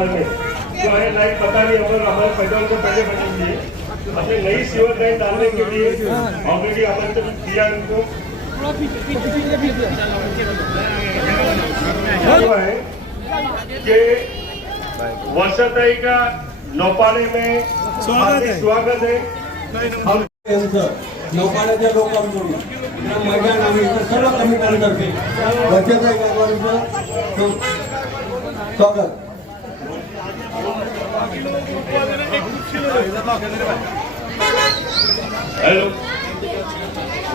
बारे में जो है लाइन पता नहीं हमारे पैदल को पहले बनेंगे अपने नई सीवर लाइन डालने के लिए ऑलरेडी आमंत्रण दिया उनको है कि वर्षाताई का नौपाने में स्वागत है। हम नौपाण्याच्या लोकांकडून मैदान आम्ही सर्व कमिट्यांतर्फे वर्षाताई गायकवाडचं स्वागत। हेलो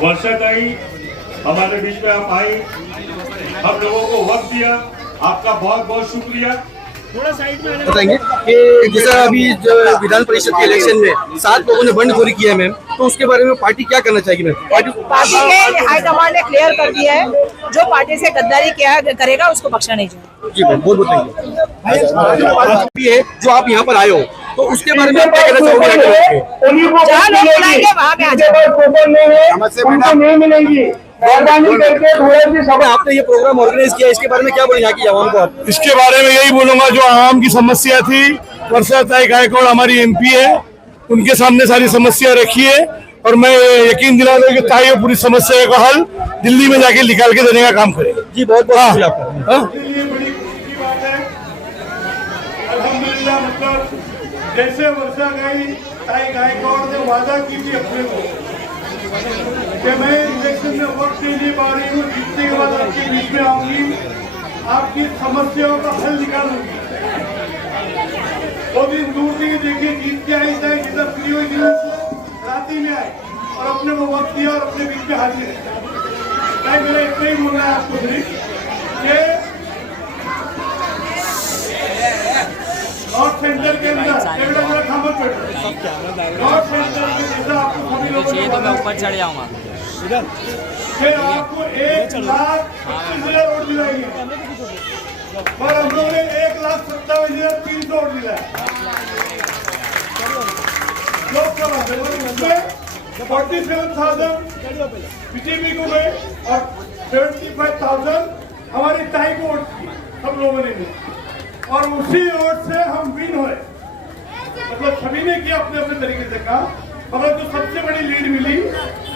वर्षाताई, हमारे बीच में आप आई, हम लोगों को वक्त दिया, आपका बहुत बहुत शुक्रिया। बताएंगे कि जैसा अभी विधान परिषद के इलेक्शन में 7 लोगों ने बंडखोरी किया है मैम, तो उसके बारे में पार्टी क्या करना चाहेगी मैम? पार्टी के हाईकमान ने क्लियर कर दिया है, जो पार्टी से गद्दारी किया करेगा उसको बख्शा नहीं जाएगा। जी मैम, बहुत बताएंगे जो आप यहाँ पर आए हो तो उसके बारे में क्या कहना चाहोगे? जहाँ लोग बुलाएंगे वहाँ पे आ जाओ। आपने ये प्रोग्राम ऑर्गेनाइज किया, इसके बारे में क्या बोलेंगे यहाँ की आवाम को आप? इसके बारे में यही बोलूंगा, जो आवाम की समस्या थी, वर्षाताई गायकवाड़ हमारी MP है, उनके सामने सारी समस्या रखी है और मैं यकीन दिला दूं कि ताई ये पूरी समस्या का हल दिल्ली में जाके निकाल के देने का काम करेंगे। जी बहुत बहुत शुक्रिया आपका। अल्हम्दुलिल्लाह, मतलब जैसे वर्षाताई गायकवाड़ ने वादा की थी अपने को कि मैं इलेक्शन में वोट नहीं ले पा रही हूँ, जीतने के बाद आपके बीच में आऊंगी, आपकी समस्याओं का हल निकालूंगी। वो दिन दूर थी, देखिए जीत के आई था, जिधर फ्री हुई थी राती में आए और अपने को वक्त दिया और अपने बीच में हाजिर है। मेरा इतना ही बोलना है आपको कि नॉर्थ सेंटर के अंदर नॉर्थ सेंटर के जैसा आपको सभी लोगों को तो मैं ऊपर चढ़ जाऊंगा। फिर आपको 1,25,000 वोट दिलाएंगे और हम लोगों ने 1,57,300 वोट दिलाया लोकसभा में। उसमें 47,000 बीजेपी को गए और 75,000 हमारी ताई को वोट की सब लोगों ने दी और उसी वोट से हम विन हुए। मतलब सभी ने किया अपने अपने तरीके से कहा, मगर जो सबसे बड़ी लीड मिली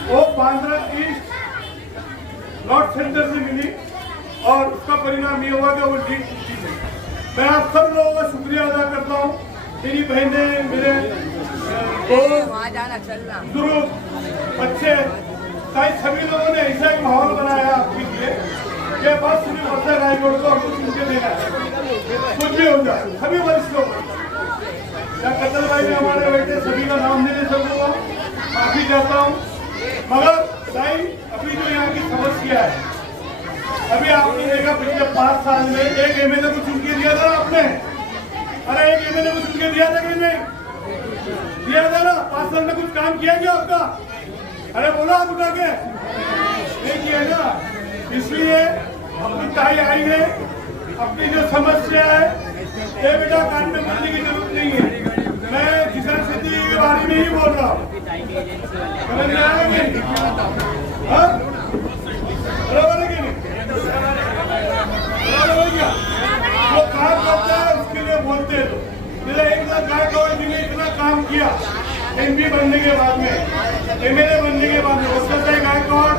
वो बांद्रा ईस्ट नॉर्थ सेंटर से मिली और उसका परिणाम ये हुआ कि वो लीड जीती है। मैं आप सब लोगों का शुक्रिया अदा करता हूँ, मेरी बहनें, मेरे बुजुर्ग, बच्चे, सभी लोगों ने ऐसा एक माहौल बनाया आपके लिए कि बस सिर्फ वर्षा गायकवाड़ को हमको चुन के देना है, कुछ भी हो जाए। सभी वरिष्ठ लोग या कतल भाई में हमारे बेटे, सभी का नाम नहीं ले सकूंगा, माफी चाहता हूँ। मगर भाई अभी जो यहाँ की समस्या है, अभी आपने देखा पिछले 5 साल में एक MLA को चुन के दिया था ना आपने, अरे एक MLA को चुन के दिया था कि नहीं दिया था ना? 5 साल में कुछ काम किया क्या आपका? अरे बोला आप उठा के नहीं किया ना। इसलिए अपनी ताई आई है, अपनी जो समस्या है ये बेटा कान में बोलने की जरूरत नहीं है। मैं किसान खेती के बारे में ही बोल रहा हूँ, समझ में आया नहीं? बराबर है कि नहीं? बराबर है क्या? जो काम करता है उसके लिए बोलते हैं। मेरा 1,00,000 गायकवाड़ जी ने इतना काम किया MP बनने के बाद में, MLA बनने के बाद में, वर्षाताई गायकवाड़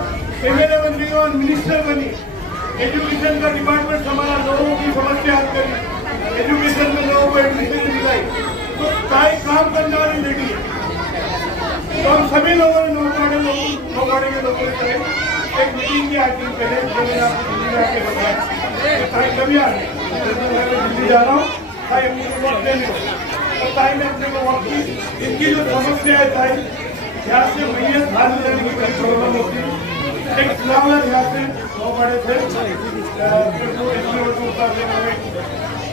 MLA बनने के बाद मिनिस्टर बनी, एजुकेशन का डिपार्टमेंट संभाला, लोगों की समस्या हल करी, एजुकेशन में लोगों को एडमिशन दिलाई, तो ताई काम करने वाली लेडी है। तो हम सभी लोगों ने नौकाड़े के लोगों ने एक मीटिंग की आज दिन पहले, मैंने आपको दिल्ली जाके बताया ताई कभी आ गई, दिल्ली जा रहा हूँ, ताई अपने को वक्त देने को, और ताई ने अपने को वक्त की। इनकी जो समस्या है ताई, यहाँ से मैयत हाल लेने की बड़ी प्रॉब्लम होती है। एक फिलहाल यहाँ से 9 बड़े थे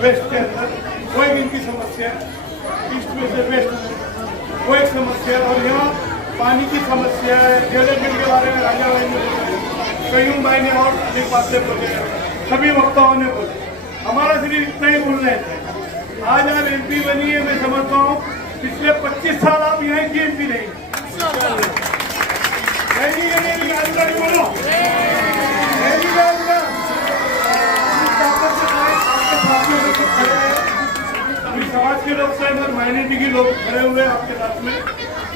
वेस्ट के अंदर, वो एक इनकी समस्या है, ईस्ट में से वेस्ट वो एक समस्या है। और यहाँ पानी की समस्या है, डेवलपमेंट के बारे में राजा भाई ने बोला, कयूम भाई ने और अधिक बातें बोले, सभी वक्ताओं ने बोले। हमारा सिर्फ इतना ही बोलना है, आज आप MP बनी है, मैं समझता हूँ पिछले 25 साल आप यहाँ की MP नहीं बोलो अच्छे लोग शायद और माइनॉरिटी के लोग खड़े हुए हैं आपके साथ में,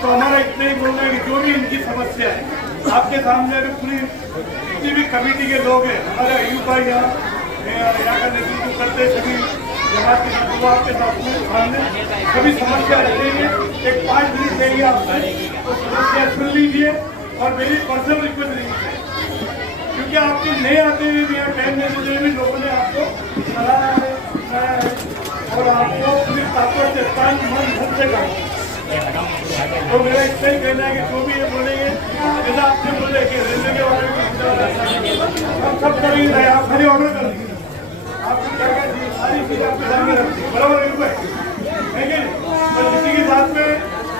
तो हमारा इतना ही बोलना है कि जो भी इनकी समस्या है आपके सामने अभी पूरी जितनी भी कमेटी के लोग हैं, हमारे अयूब भाई यहाँ का नेतृत्व करते सभी जमात के साथ आपके साथ में सामने सभी समस्या रखेंगे। एक 5 मिनट देंगे आपसे, तो समस्या सुन लीजिए और मेरी पर्सनल रिक्वेस्ट लीजिए, क्योंकि आपके नए आते हुए भी यहाँ टाइम देते हुए भी लोगों ने आपको सराहा है, सुनाया है और आपको पूरी ताकत से तन मन धन से कहा। तो मेरा इतना ही कहना है कि जो भी ये बोलेंगे, जैसा आपने बोले कि रेलवे के बारे में हम सब करेंगे, आप खाली ऑर्डर कर दीजिए, आपको क्या क्या चाहिए सारी चीज़ आपके सामने रखती है, बराबर है क्या? तो इसी के साथ में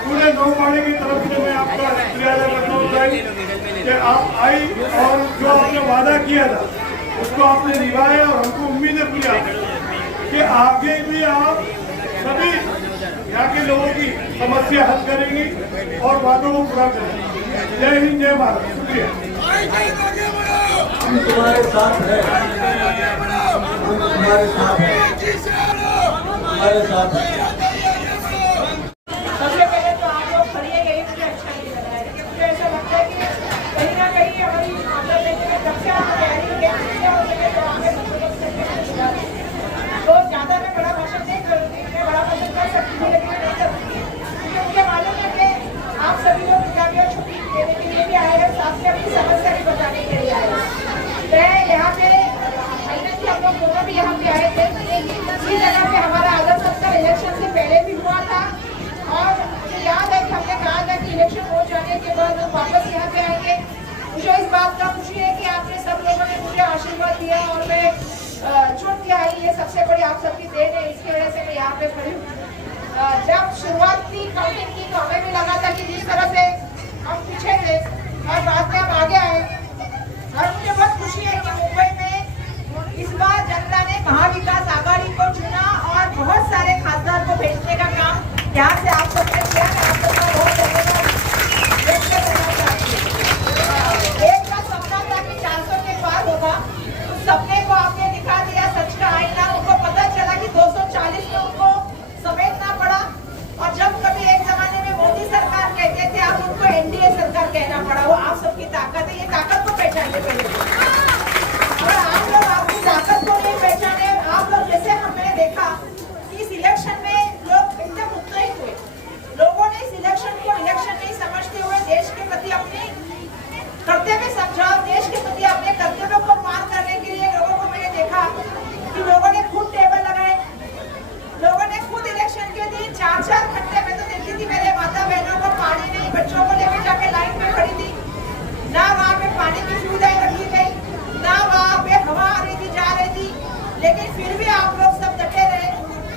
पूरे नौपाड़े की तरफ से मैं आपका शुक्रिया अदा करता हूँ कि आप आई और जो आपने वादा किया था उसको आपने निभाया और हमको उम्मीद है पूरी कि आगे भी आप सभी यहाँ के लोगों की समस्या हल करेंगी और वादों को पूरा करेंगी। जय हिंद, जय भारत। शुक्रिया। हम तुम्हारे साथ हैं, हम तुम्हारे साथ हैं, तुम्हारे साथ हैं। सबसे पहले तो आप लोग खड़िए, यही मुझे अच्छा नहीं लग रहा है, क्योंकि मुझे ऐसा लगता है कि कहीं ना कहीं हमारी माता बहन में जब से आप तैयारी के हो सके तो आगे तो ज़्यादा मैं बड़ा भाषण नहीं करूँगी, मैं बड़ा भाषण कर सकती हूँ लेकिन नहीं करूँगी, क्योंकि मुझे मालूम है कि आप सभी लोग विद्यार्थियों छुट्टी देने के लिए भी आए हैं, साथ में अपनी समस्या भी बताने के लिए आए हैं। मैं यहाँ पे फाइनली हम लोग दोनों भी यहाँ पे आए थे, इसी जगह पे हमारा आदम सत्तर इलेक्शन से पहले भी हुआ था और मुझे याद है कि हमने कहा था कि इलेक्शन हो जाने के बाद हम वापस यहाँ पे आएंगे। मुझे इस बात का खुशी है कि आपने सब लोगों ने मुझे आशीर्वाद दिया और मैं चुन के आई, ये सबसे बड़ी आप सबकी देन है, इसकी वजह से मैं यहाँ पे खड़ी हूँ। जब शुरुआत थी काउंटिंग की तो हमें भी लगा था कि जिस तरह से हम पीछे थे और बाद में हम आगे आए और मुझे बहुत खुशी है कि मुंबई में इस बार जनता ने महाविकास आघाड़ी को चुना और बहुत सारे खासदार को भेजने का काम यहाँ से आप सबने किया। मैं आप सबका बहुत धन्यवाद व्यक्त करना चाहती हूँ। एक का सपना था कि 400 के पार होगा, उस सपने को आपने दिखा दिया, सच का आईना। उनको पता चला कि 240 में उनको समेटना पड़ा और जब कभी एक जमाने में मोदी सरकार कहते थे आप उनको एनडीए सरकार कहना पड़ा। वो आप सबकी ताकत है, ये ताकत को पहचानने पहले और आप लोग आपकी ताकत को नहीं पहचाने। आप लोग जैसे हमने देखा कि इस इलेक्शन में लोग एकदम उत्साहित हुए, लोगों ने इस इलेक्शन को इलेक्शन नहीं समझते हुए देश के प्रति अपनी कर्तव्य समझा, देश के प्रति अपने कर्तव्यों को मान करने के लिए लोगों को मैंने देखा कि लोगों ने खुद टेबल लगाए, लोगों ने खुद इलेक्शन के दिन 4-4 घंटे में तो देखती थी मेरे माता बहनों को पानी नहीं, बच्चों को लेकर जाके लाइन में खड़ी थी, ना वहाँ पे पानी की सुविधाएं रखी गई, ना वहाँ पे हवा आ रही थी, जा रही थी, लेकिन फिर भी आप लोग सब डटे रहे।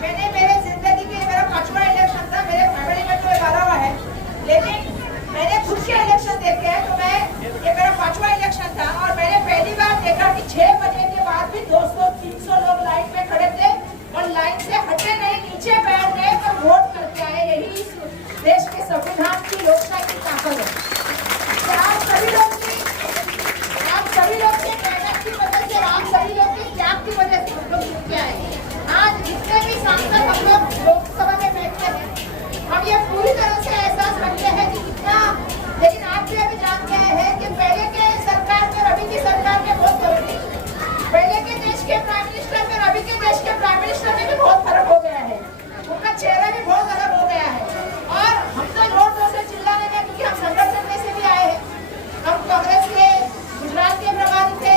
मैंने मेरे जिंदगी के मेरा 5वां इलेक्शन था, मेरे फैमिली में तो 12वां है, लेकिन मैंने खुद के इलेक्शन देखे हैं, तो ये मेरा 5वां इलेक्शन था और मैंने पहली बार देखा कि 6 बजे के बाद भी 200-300 लोग लाइन में खड़े थे और लाइन से हटे नहीं, नीचे बैठ गए तो वोट करके आए। यही देश के संविधान की लोकशाही की ताकत है। आप सभी लोग की मेहनत की वजह से, आप सभी लोग के त्याग की वजह से हम लोग जीत के आए। आज जितने भी सांसद हम लोग लोकसभा में बैठते हैं, हम ये पूरी तरह से एहसास रखते हैं कि कितना, लेकिन आप भी अभी जान गए हैं कि पहले के सरकार में अभी की सरकार में बहुत फर्क है। पहले के देश के प्राइम मिनिस्टर में अभी के देश के प्राइम मिनिस्टर में भी बहुत फर्क हो गया है, उनका चेहरा भी बहुत अलग हो गया है। और हम तो जोर से चिल्लाने में, क्योंकि हम संघर्ष करने से भी आए हैं। हम कांग्रेस के गुजरात के प्रभारी थे,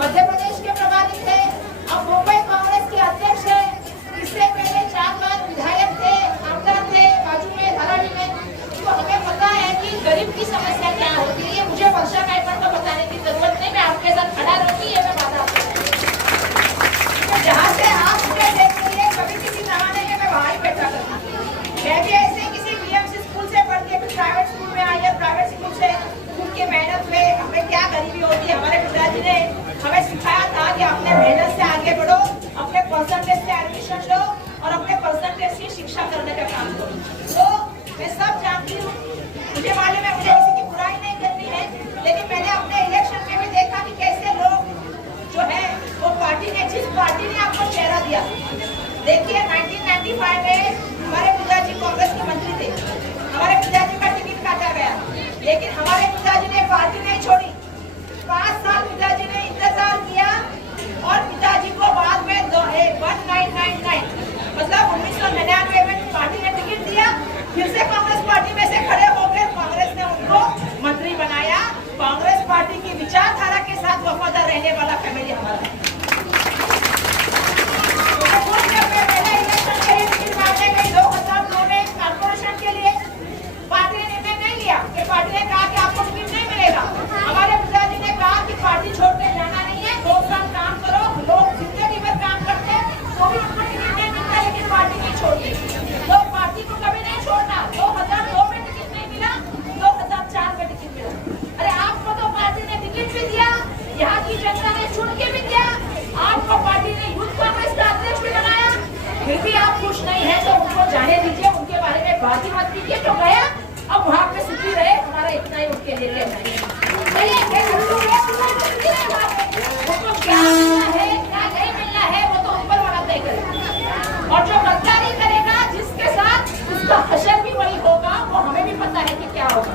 मध्य प्रदेश के प्रभारी थे, अब मुंबई कांग्रेस के अध्यक्ष है, इससे पहले 4 बार विधायक थे, आमदार थे, बाजू में धारावी में। तो हमें पता है कि गरीब की समस्या क्या होती है। मुझे वर्षा गायकवाड़ को बताने की जरूरत नहीं, मैं आपके साथ खड़ा रहूंगी, ये मैं वादा करती हूँ। जहाँ से आप मुझे देख रही है, कभी किसी जमाने में मैं वहाँ ही बैठा करती हूँ। मैं भी ऐसे किसी बीएमसी स्कूल से पढ़ के फिर प्राइवेट स्कूल में आई है, प्राइवेट स्कूल से खुद की मेहनत में हमें क्या गरीबी होती है। हमारे पिताजी ने हमें सिखाया था कि अपने मेहनत से आगे बढ़ो, अपने परसेंटेज से एडमिशन लो और अपने परसेंटेज से शिक्षा करने का काम करो। तो मैं सब जानती हूँ, मुझे मालूम है मुझे किसी की बुराई नहीं करनी है, लेकिन मैंने अपने इलेक्शन में भी देखा कि कैसे लोग जो है वो पार्टी ने, जिस पार्टी ने आपको चेहरा दिया, देखिए 1995 में रहने वाला फैमिली हमारा है। पहले इलेक्शन के लिए टिकट मांगने गई 2009 में कॉर्पोरेशन के लिए पार्टी ने निर्णय नहीं लिया कि पार्टी ने कहा कि आपको टिकट नहीं मिलेगा। हमारे पिताजी ने कहा कि पार्टी छोड़ के जाना नहीं है, 2 साल काम करो। लोग जिंदगी भर काम करते हैं तो भी उनको टिकट नहीं मिलता, लेकिन पार्टी नहीं छोड़ती। तो पार्टी को कभी नहीं छोड़ना। 2002 में टिकट नहीं मिला, 2004 में टिकट मिला। अरे आपको तो पार्टी ने टिकट भी दिया, यहाँ की जनता ने चुन के भी दिया, आपको पार्टी ने यूथ कांग्रेस का अध्यक्ष भी बनाया, फिर भी आप खुश नहीं है तो उनको जाने दीजिए, उनके बारे में बात ही मत कीजिए। तो गया, अब वहाँ पे सुखी रहे, हमारा इतना ही उनके लिए कहना है। उनको क्या मिलना है क्या नहीं मिलना है वो तो ऊपर वाला तय करेगा, और जो गद्दारी करेगा जिसके साथ उसका हशर भी वही होगा, वो हमें भी पता है कि क्या होगा।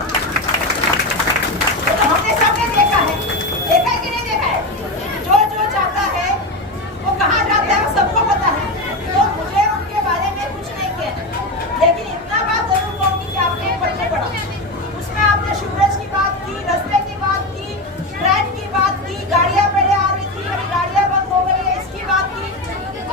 तो हमने सबने देखा है कि नहीं देखा है, जो जाता है वो कहाँ जाता है वो सबको पता है। तो मुझे उनके बारे में कुछ नहीं कहना, लेकिन इतना बात जरूर कहूंगी कि आपने एक पत्र पढ़ा, उसमें आपने शिवराज की बात की, रास्ते की बात की, ट्रेन की बात की, गाड़ियां पहले आ रही थी अभी गाड़ियां बंद हो गई है, इसकी बात की।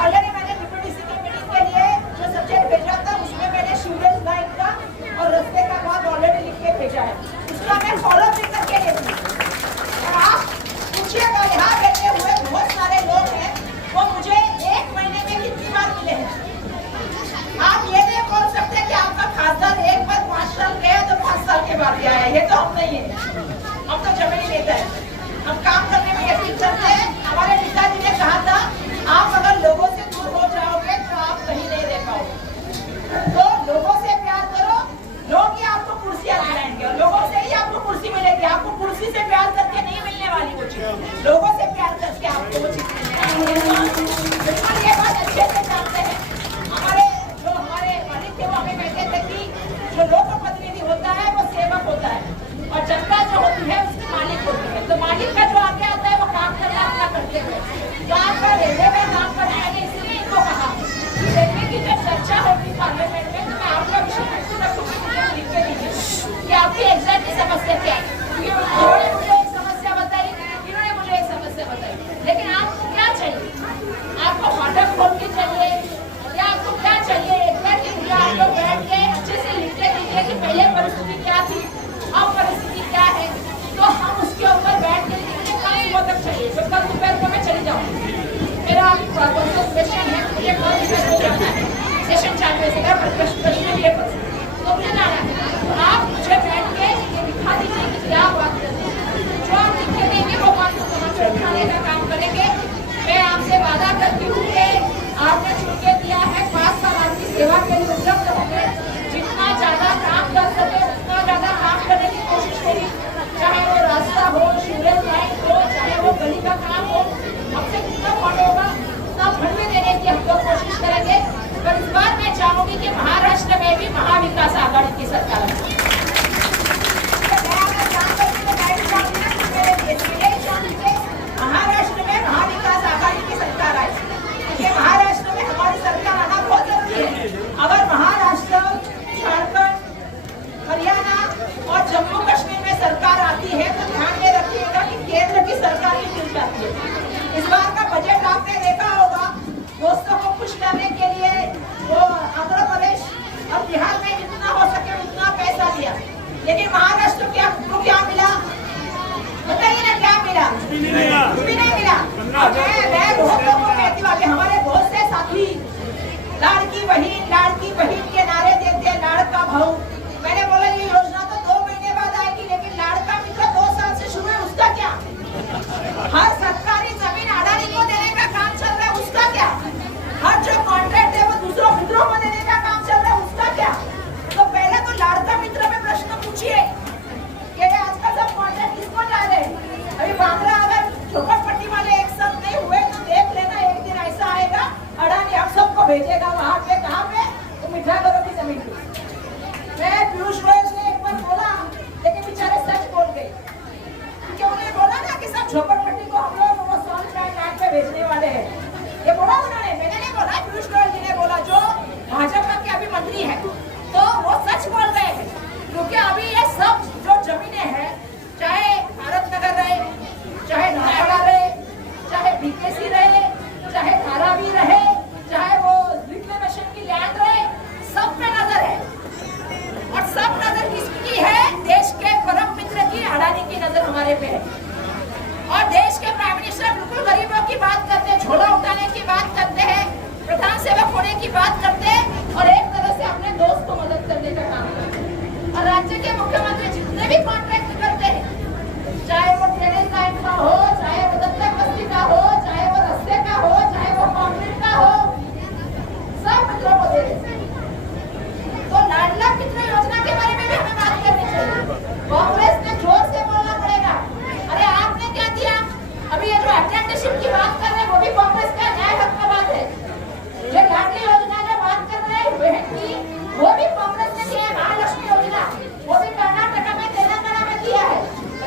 ऑलरेडी मैंने डिप्टी की मीटिंग के लिए जो सब्जेक्ट भेजा था उसमें मैंने शिवराज लाइन का और रास्ते का बात ऑलरेडी लिख के भेजा है, उसका मैं फॉलो भी करके लेती हूँ। और आप पूछिएगा यहाँ बैठे हुए बहुत सारे लोग हैं वो मुझे 1 महीने में कितनी बार मिले हैं। आप ये नहीं बोल सकते कि आपका खासदार एक बार 5 साल गया तो 5 साल के बाद आया, ये तो हम नहीं है। हम तो जमीन लेता है, हम काम करने में यकीन करते हैं। हमारे पिताजी ने कहा था आप अगर लोगों से दूर हो जाओगे तो आप कहीं नहीं रह पाओगे। तो लोगों से प्यार करो, लोग ही आपको कुर्सियां दिलाएंगे और लोगों से ही आपको कुर्सी मिलेगी। आपको कुर्सी से प्यार करके नहीं मिलने वाली वो चीज, लोगों से प्यार करके आपको वो चीज बिल्कुल। ये बात अच्छे से जानते हैं। हमारे मालिक थे वो हमें कहते थे कि जो लोक प्रतिनिधि होता है वो सेवक होता है और जनता जो होती है उसकी मालिक होती है। तो मालिक का जो आगे आता है वो काम करना अपना करते हुए जो आपका रेलवे में काम कर आएंगे, इसलिए इनको कहा रेलवे की जब चर्चा होगी पार्लियामेंट में तो मैं आपका विषय लिख के दीजिए कि आपकी एग्जैक्ट समस्या क्या है। उन्होंने मुझे एक समस्या बताई, इन्होंने मुझे एक समस्या बताई, लेकिन आपको क्या चाहिए? आपको फाटक खोल के चाहिए या आपको क्या चाहिए? आप लोग बैठ के अच्छे से लिख के दीजिए कि पहले परिस्थिति क्या थी, अब परिस्थिति क्या है, तो हम उसके ऊपर बैठ के लिखेंगे। कल सुबह तक चाहिए, तो कल दोपहर को मैं चली जाऊँगी। मेरा क्वेश्चन है, मुझे कल दोपहर को जाना है, सेशन 4 बजे से प्रश्न भी है, तो मुझे जाना है। तो आप मुझे बैठ के ये दिखा दीजिए कि क्या बात करते हैं, जो आप लिख के देंगे वो बात को उठाने का काम करेंगे। मैं आपसे वादा करती हूँ कि आपने चुन के दिया है 5 साल आपकी सेवा के लिए उपलब्ध होंगे। जितना ज्यादा काम कर सके उतना ज्यादा काम करने की कोशिश होगी, चाहे वो रास्ता हो, शिवराज लाइन हो, चाहे वो गली का काम हो, हमसे जितना फंड होगा उतना फंड में देने की हम लोग कोशिश करेंगे। पर इस बार मैं चाहूंगी कि महाराष्ट्र में भी महाविकास आघाड़ी की सरकार है। महाराष्ट्र में महाविकास आघाड़ी की सरकार आई, ये महाराष्ट्र में हमारी सरकार आना बहुत जरूरी है। अगर महाराष्ट्र, झारखंड, हरियाणा और जम्मू कश्मीर में सरकार आती है तो ध्यान में रखिएगा कि केंद्र की सरकार भी मिल जाती है। इस बार का बजट आपने देखा होगा, दोस्तों को खुश करने के लिए वो आंध्र प्रदेश और बिहार में जितना हो सके उतना पैसा दिया, लेकिन महाराष्ट्र को क्या मिला बताइए ना, क्या मिला? कुछ भी नहीं मिला। मैं बहुत लोगों को कहती हूँ कि हमारे बहुत से साथी लाड़की बहन के नारे देते हैं, लाड़का भाऊ। मैंने बोला ये योजना तो 2 महीने बाद आएगी, लेकिन लाड़का मित्र 2 साल से शुरू है, उसका क्या? हर सरकारी जमीन अडानी को देने का काम चल रहा है, उसका क्या? हर जो कॉन्ट्रैक्ट है वो दूसरों मित्रों को देने का काम चल रहा है, उसका क्या? तो पहले तो लाड़का मित्र में प्रश्न पूछिए कि आजकल सब कॉन्ट्रैक्ट किसको जा रहे हैं। अभी बांद्रा अगर झोपड़पट्टी वाले एक साथ नहीं हुए तो देख लेना, एक दिन ऐसा आएगा अडानी हम सबको भेजेगा वहां पे, कहाँ पे? तो मिठागरों की जमीन पे। देश के प्राइम मिनिस्टर बिल्कुल गरीबों की बात करते हैं, झोला उठाने की बात करते हैं, प्रधान सेवक होने की बात करते हैं और एक तरह से अपने दोस्त को मदद करने का काम करते हैं। और राज्य के मुख्यमंत्री जितने भी कॉन्ट्रैक्ट करते हैं, चाहे वो ड्रेनेज लाइन का हो, चाहे वो दत्तक बस्ती का हो, चाहे वो रास्ते का हो, चाहे वो कंक्रीट का हो, सब मित्रों को दे देते हैं। तो लाडला मित्र योजना के बारे में भी हमें बात करनी चाहिए। कांग्रेस ने जोर से बोलना पड़ेगा, अरे आपने क्या दिया? अभी ये जो अप्रेंटिसशिप की बात कर रहे हैं वो भी कांग्रेस का न्याय हक का बात है। जो लाडली योजना की बात कर रहे हैं बहन की, वो भी कांग्रेस ने दिया है। महालक्ष्मी योजना वो भी कर्नाटक में, तेलंगाना में दिया है।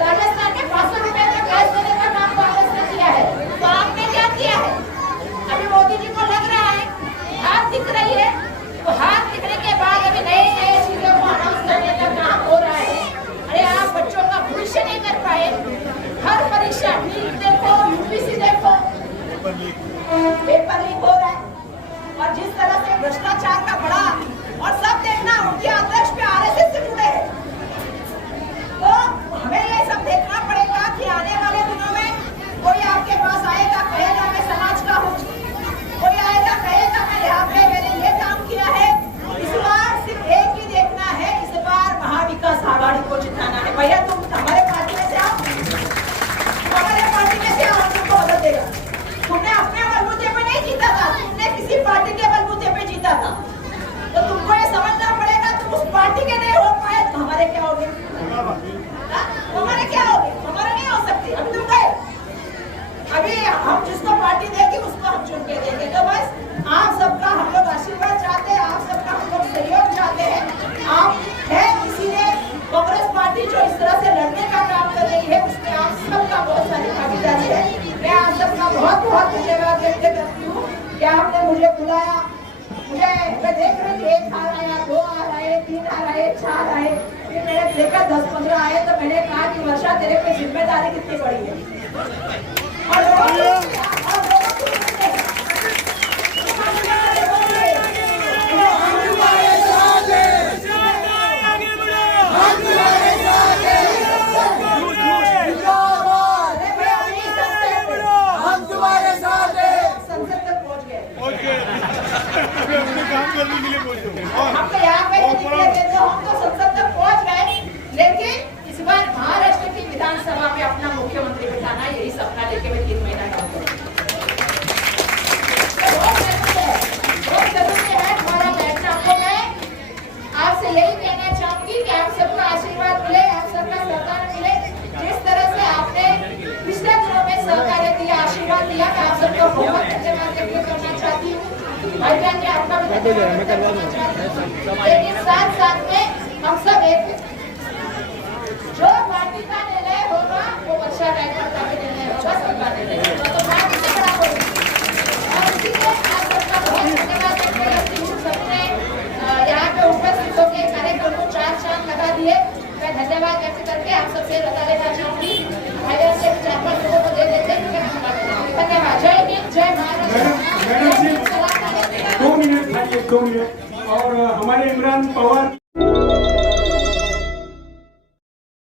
राजस्थान में 500 रुपए का गैस देने का काम कांग्रेस ने किया है। तो आपने क्या किया है? अभी मोदी जी को लग रहा है हाथ दिख रही है, तो हाथ दिखने के बाद अभी नए नए चीजों को अनाउंस करने का काम हो रहा है। अरे आप बच्चों का भविष्य नहीं कर पाए, हर परीक्षा नीट देखो, यूपीसी देखो, पेपर लीक हो रहा है और जिस तरह से भ्रष्टाचार का बढ़ा, और सब देखना उनके अध्यक्ष पे आरएसएस से जुड़े हैं। तो हमें ये सब देखना पड़ेगा कि आने वाले दिनों में कोई आपके पास आएगा, कहेगा मैं समाज का हूँ, कोई आएगा कहेगा मैं यहाँ पे मैंने ये काम किया है। इस बार सिर्फ एक ही देखना है, इस बार महाविकास आघाड़ी को जिताना है। भैया तुम हमारे पार्टी में से आओ, हमारे पार्टी में से आओ, हम तुमको मदद देगा। तुमने अपने बलबूते पे नहीं जीता था, तुमने किसी पार्टी के बलबूते पे जीता था। तो तुमको ये समझना पड़ेगा, तुम उस पार्टी के नहीं हो पाए तो हमारे क्या होगे? हमारे क्या होगे? हमारे नहीं हो सकते। अभी तुम गए, अभी हम जिसको पार्टी देगी उसको हम चुन के देंगे। तो बस आप सबका हम लोग आशीर्वाद चाहते हैं, आप सबका हम लोग सहयोग चाहते हैं। आप है इसीलिए कांग्रेस पार्टी जो इस तरह से लड़ने का काम कर रही है, उसमें आप सबका बहुत सारी भागीदारी है। मैं आप सबका बहुत बहुत धन्यवाद व्यक्त करती हूँ कि आपने मुझे बुलाया। मैं देख रही थी 1 आ रहा है, 2 आ रहा है, 3 आ रहा है, 4 आए, फिर मैंने देखा 10-15 आए, तो मैंने कहा कि वर्षा तेरे पे जिम्मेदारी कितनी बड़ी है। और संसद तक पहुंच गए। अपने काम करने के लिए बोलते हो। हम तो यहाँ पे निकले थे, तो हम तो संसद तक पहुंच गए, लेकिन इस बार महाराष्ट्र की विधानसभा में अपना मुख्यमंत्री बिठाना, यही सपना लेके मैं 3 महीना काम करूंगी। तो बहुत जरूरी है हमारा बैठना। आपको मैं आपसे यही कहना चाहूंगी कि आप सबका आशीर्वाद मिले, आप सबका सहकार मिले। जिस तरह से आपने पिछले दिनों में सहकार्य दिया, आशीर्वाद दिया, मैं आप सबको बहुत धन्यवाद व्यक्त करना चाहती हूँ। भाईजान जी आपका भी धन्यवाद करना चाहती हूँ। लेकिन साथ साथ में हम सब एक हैं। जो पार्टी का निर्णय होगा वो वर्षा गायकवाड़ का भी निर्णय होगा, सबका निर्णय होगा। तो मैं किसी तरह बोलूँगी और इसीलिए आप सबका बहुत धन्यवाद व्यक्त करती हूँ। सबने यहाँ पे उपस्थित होकर कार्यक्रम को 4 चांद लगा दिए। मैं धन्यवाद व्यक्त करके आप सबसे बता देना चाहूँगी, भाईजान से 4-5 लोगों को दे देते हैं। धन्यवाद। जय हिंद, जय महाराष्ट्र। 2 मिनट और हमारे इमरान पवार